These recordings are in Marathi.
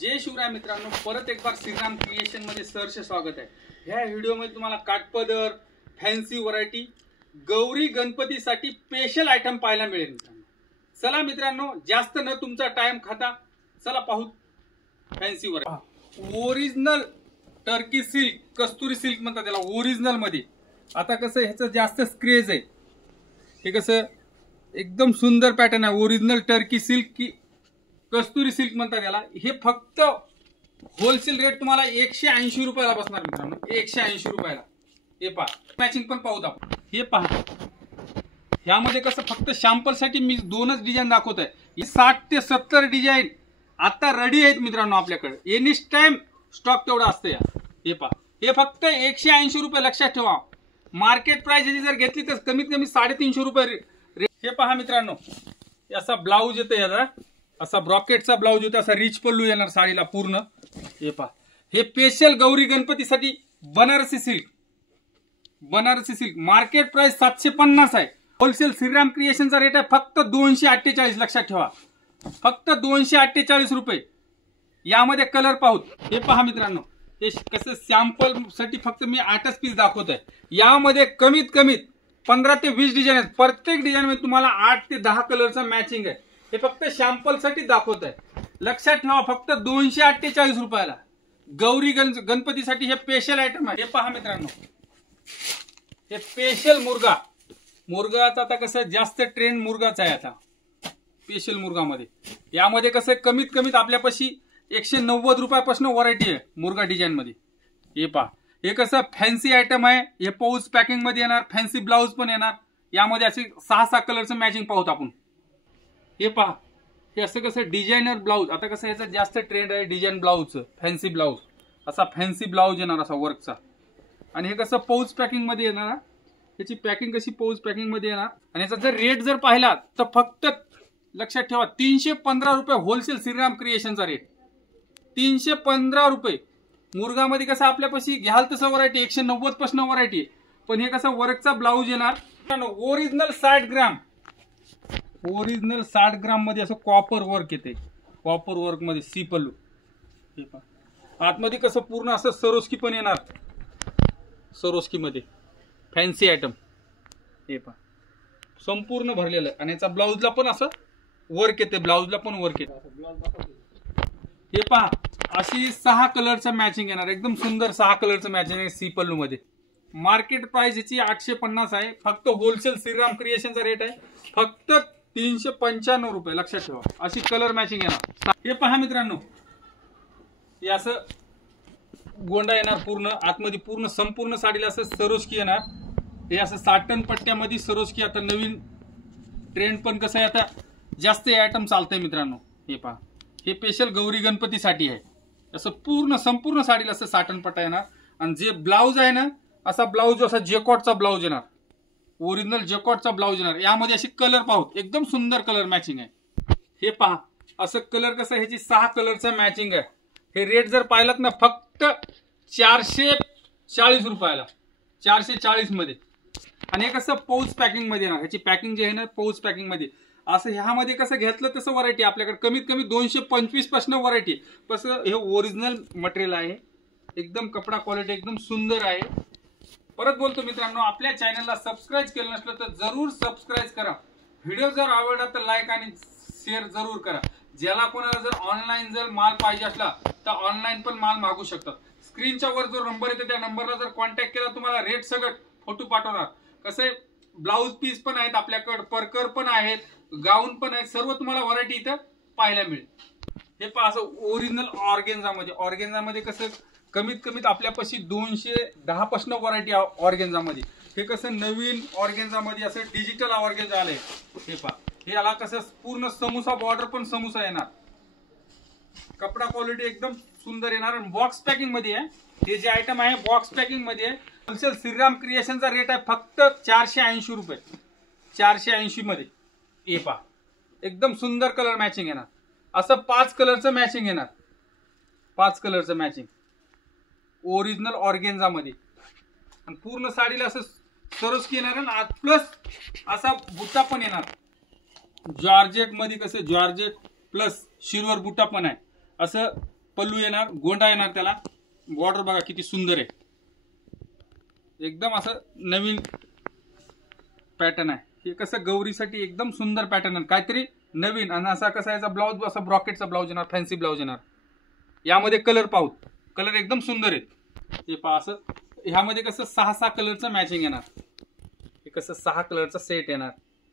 जय शिवराय मित्रांनो, परत एक बार श्रीराम क्रिएशन मध्ये सहर्ष स्वागत आहे। ह्या व्हिडिओ मध्ये तुम्हाला काठपदर, फॅन्सी व्हरायटी, गौरी गणपतीसाठी स्पेशल आयटम पाहायला मिळेल मित्रांनो। चला मित्रांनो, जास्त न तुमचा टाइम खाता चला पाहू fancy variety. Original Turkey silk, Kasturi silk म्हणतात त्याला ओरिजिनल मध्ये। आता कसं ह्याचं जास्त क्रेज आहे, हे कसं एकदम सुंदर पॅटर्न आहे। ओरिजिनल टर्की सिल्क की कस्तुरी सिल्क म्हणतात याला। हे फक्त होलसेल रेट तुम्हाला 180 रुपयाला बसणार मित्रांनो, 180 रुपयाला। हे पहा, मॅचिंग पण पाहूत आपण। हे पहा, ह्यामध्ये कसं फक्त सॅम्पल साठी मी दोनच डिझाईन दाखवत आहे। हे 60 ते 70 डिझाईन आता रेडी आहेत मित्रांनो आपल्याकडे। एनी टाइम स्टॉक तेवढा असतं या। हे पहा, हे फक्त 180 रुपये, लक्षात ठेवा। मार्केट प्राइस जर घेतली तर कमीत कमी 350 रुपये। हे पहा मित्रांनो, असा ब्लाउज येतो याचा, असा ब्रॉकेटचा ब्लाउज होता, असा रिच पल्लू येणार साडीला पूर्ण। हे पहा, हे स्पेशल गौरी गणपतीसाठी Banarasi silk, Banarasi silk market price 750 आहे। होलसेल श्रीराम क्रिएशनचा रेट आहे फक्त 248, लक्षात ठेवा, फक्त 248 रुपये। यामध्ये कलर पाहूत। हे पहा मित्रांनो, हे कसं सॅम्पल साठी फक्त मी 8च पीस दाखवत आहे। यामध्ये कमीत कमी 15 ते 20 डिझाईन आहेत। प्रत्येक डिझाईन मध्ये तुम्हाला 8 ते 10 कलरचा मॅचिंग आहे। हे फक्त सॅम्पल साठी दाखवत आहे, लक्षात ठेवा, फक्त 248 रुपयाला गौरी गणपतीसाठी हे स्पेशल आयटम आहे। हे पहा मित्रांनो, हे स्पेशल मुर्गा, मुर्गाचा आता कसं जास्त ट्रेंड मुर्गाचा आहे आता स्पेशल मुर्गामध्ये। यामध्ये कसं कमीत कमीत आपल्यापाशी 190 रुपयापासून व्हरायटी आहे मुर्गा डिझाईन मध्ये। हे पहा, हे कसं फॅन्सी आयटम आहे। हे पाऊच पॅकिंग मध्ये येणार, फॅन्सी ब्लाउज पण येणार। यामध्ये असे 6 कलरचं मॅचिंग पाहूत आपण। हे पहा, हे असं कसं डिझायनर ब्लाउज, आता कसं याचा जास्त ट्रेंड आहे डिझाईन ब्लाउजचं, फॅन्सी ब्लाउज। असा फॅन्सी ब्लाउज येणार असा वर्कचा, आणि हे कसं पाऊच पॅकिंग मध्ये येणार। याची पॅकिंग कशी पाऊच पॅकिंग मध्ये येणार। आणि याचा जर रेट जर पाहिला तर फक्त लक्षात ठेवा 315 रुपये होलसेल श्रीराम क्रिएशनचा रेट, 315 रुपये। मुर्गामध्ये कसं आपल्यापाशी घ्याल तसं व्हरायटी 190 पासून व्हरायटी, पण हे कसं वर्कचा ब्लाउज येणार। ओरिजिनल 60 ग्राम, ओरिजिनल 60 ग्राम मध्ये असं कॉपर वर्क येते, कॉपर वर्क मध्ये सी पल्लू। हे पहा, आतमध्ये कसं पूर्ण असं सरोस्की पण येणार, सरोस्की मध्ये फॅन्सी आयटम। हे पहा, संपूर्ण भरलेलं, आणि याचा ब्लाउजला पण असं वर्क येते, ब्लाउजला पण वर्क येते। हे पहा, अशी 6 कलरचं मॅचिंग येणार, एकदम सुंदर 6 कलरचं मॅचिंग आहे सी पल्लू मध्ये। मार्केट प्राइस याची 850 आहे, फक्त होलसेल श्रीराम क्रिएशनचा रेट आहे फक्त 395 रुपये, लक्षात ठेवा। अशी कलर मॅचिंग येणार। हे पहा मित्रांनो, हे असं गोंडा येणार पूर्ण आतमध्ये, पूर्ण संपूर्ण साडीला असं सरोस्की येणार। हे असं साटन पट्ट्यामध्ये सरोस्की, आता नवीन ट्रेंड पण कसं आहे, आता जास्त आयटम चालतंय मित्रांनो। हे पहा, हे स्पेशल गौरी गणपतीसाठी आहे। असं पूर्ण संपूर्ण साडीला असं साटन पट्टा येणार, आणि जे ब्लाउज आहे ना, असा ब्लाउज असा जेकॉटचा ब्लाउज येणार, ओरिजिनल जेकॉटचा ब्लाउज येणार। यामध्ये अशी कलर पाहूत, एकदम सुंदर कलर मॅचिंग आहे। हे पहा, असं कलर कसं, ह्याची 6 कलरचं मॅचिंग आहे। हे रेट जर पाहिलात ना, फक्त 440 रुपयाला, 440 मध्ये। आणि हे कसं पाऊच पॅकिंग मध्ये येणार, ह्याची पॅकिंग जे आहे ना पाऊच पॅकिंग मध्ये। असं ह्यामध्ये कसं घेतलं तसं व्हरायटी आपल्याकडे कमीत कमी 225 पासून व्हरायटी। कसं हे ओरिजिनल मटेरियल आहे, एकदम कपडा क्वालिटी एकदम सुंदर आहे। परत बोलतो मित्रांनो, आपल्या चॅनलला सबस्क्राईब केलं नसलं तर जरूर सबस्क्राईब करा। व्हिडिओ जर आवडला तर लाईक आणि शेअर जरूर करा। ज्याला कोणाला जर ऑनलाईन जर माल पाहिजे असला तर ऑनलाईन पण माल मागू शकतात। स्क्रीनच्या वर जो नंबर येतो त्या नंबरला जर कॉन्टॅक्ट केला, तुम्हाला रेट सगळं फोटो पाठवणार। कसं ब्लाउज पीस पण आहेत आपल्याकडे, परकर पण आहेत, गाऊन पण आहेत, सर्व तुम्हाला व्हरायटी इथं पाहायला मिळेल। हे पहा, असं ओरिजिनल ऑर्गेन्झा मध्ये, ऑर्गेन्झा मध्ये कसं कमीत कमीत आपल्यापाशी 210 पासून व्हरायटी ऑर्गेन्झा मध्ये। हे कसं नवीन ऑर्गेन्झा मध्ये असं डिजिटल ऑर्गेन्झा आलंय। हे पहा, हे याला कसं पूर्ण समोसा बॉर्डर पण समोसा येणार, कपडा क्वालिटी एकदम सुंदर येणार, आणि बॉक्स पॅकिंग मध्ये आहे। हे जे आयटम आहे बॉक्स पॅकिंग मध्ये आहे। होलसेल श्रीराम क्रिएशनचा रेट आहे फक्त 480 रुपये, 480 मध्ये। हे पहा, एकदम सुंदर कलर मॅचिंग येणार, असं 5 कलरचं मॅचिंग येणार, 5 कलरचं मॅचिंग ओरिजिनल ऑर्गेन्झा मध्ये। आणि पूर्ण साडीला असं सरोस्की येणार, आणि प्लस असा बुट्टा पण येणार जॉर्जेट मध्ये। कसं जॉर्जेट प्लस सिल्वर बुट्टा पण आहे, असं पल्लू येणार, गोंडा येणार, त्याला बॉर्डर बघा किती सुंदर आहे, एकदम असं नवीन पॅटर्न आहे. हे कसं गौरीसाठी एकदम सुंदर पॅटर्न आहे, काहीतरी नवीन. आणि असा कसा याचा ब्लाऊज, असा ब्रॉकेटचा ब्लाऊज येणार, फॅन्सी ब्लाऊज येणार. यामध्ये कलर पाहू, कलर एकदम सुंदर आहे. हे पहा असं ह्यामध्ये कसं 6 कलरचं मॅचिंग येणार. हे कसं 6 कलरचा सेट येणार.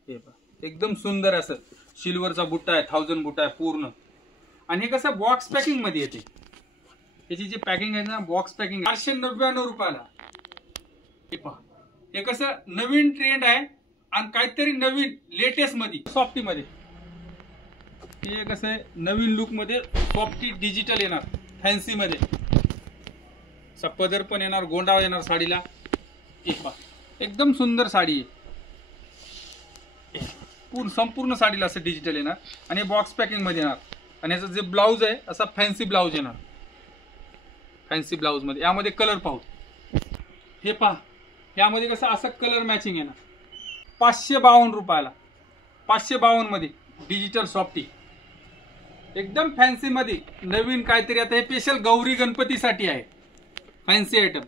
हे पहा एकदम सुंदर असं सिल्वरचा बुट्टा आहे, 1000 बुट्टा आहे पूर्ण. आणि हे कसं बॉक्स पॅकिंग मध्ये येते. याची जी पॅकिंग आहे ना, बॉक्स पॅकिंग 499 रुपयाला. हे पहा हे कसं नवीन ट्रेंड आहे आणि काहीतरी नवीन लेटेस्ट मध्ये, सॉफ्टी मध्ये. हे कसं आहे नवीन लुक मध्ये, सॉफ्टी डिजिटल येणार, फॅन्सी मध्ये. पदर पण येणार, गोंडा येणार साडीला. हे पहा एकदम सुंदर साडी आहे, संपूर्ण साडीला असं डिजिटल येणार. आणि बॉक्स पॅकिंग मध्ये येणार. आणि याचं जे ब्लाऊज आहे असा फॅन्सी ब्लाऊज येणार, फॅन्सी ब्लाऊज मध्ये. यामध्ये कलर पाहू, हे पहा यामध्ये कसं असं कलर मॅचिंग येणार. 552 रुपयाला, 552 मध्ये डिजिटल सॉफ्टी, एकदम फॅन्सी मध्ये नवीन काहीतरी. आता हे स्पेशल गौरी गणपतीसाठी आहे, फॅन्सी आयटम.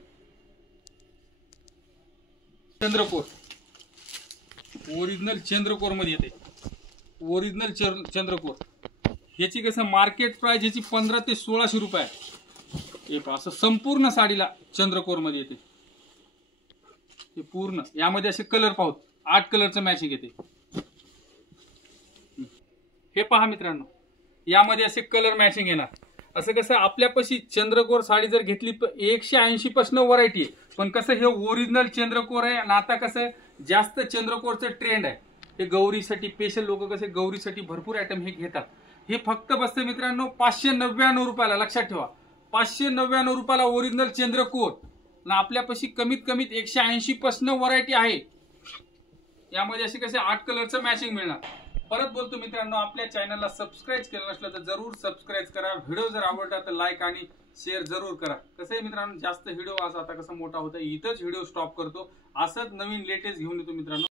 चंद्रकोर, ओरिजिनल चंद्रकोर मध्ये येते, ओरिजिनल चंद्रकोर. याची कसं मार्केट प्राइस याची 1500 ते 1600 रुपये आहे. हे पहा असं संपूर्ण साडीला चंद्रकोर मध्ये येते. हे पूर्ण यामध्ये असे कलर पाहू, 8 कलरचं मॅचिंग येते. हे पहा मित्रांनो, यामध्ये असे कलर मॅचिंग येणार. असं कसं आपल्यापाशी चंद्रकोर साडी जर घेतली 180 पासून व्हरायटी आहे. पण कसं हे ओरिजिनल चंद्रकोर आहे. आणि आता कसं जास्त चंद्रकोरचं ट्रेंड आहे. हे गौरीसाठी स्पेशल लोक कसे गौरीसाठी भरपूर आयटम हे घेतात. हे फक्त बसते मित्रांनो 599 रुपयाला. लक्षात ठेवा 599 रुपयाला ओरिजिनल चंद्रकोर. आणि आपल्यापाशी कमीत कमीत 180 पासून व्हरायटी आहे. यामध्ये असे कसे 8 कलरचं मॅचिंग मिळणार. परत बोलतो मित्रांनो, आपल्या चॅनलला सबस्क्राईब केलं नसलं तर जरूर सबस्क्राईब करा. व्हिडिओ जर आवडला तर लाईक आणि शेअर जरूर करा. कसं आहे मित्रांनो, जास्त व्हिडिओ आता कसं मोठा होता, इथंच व्हिडिओ स्टॉप करतो. असंच नवीन लेटेस्ट घेऊन येतो मित्रांनो.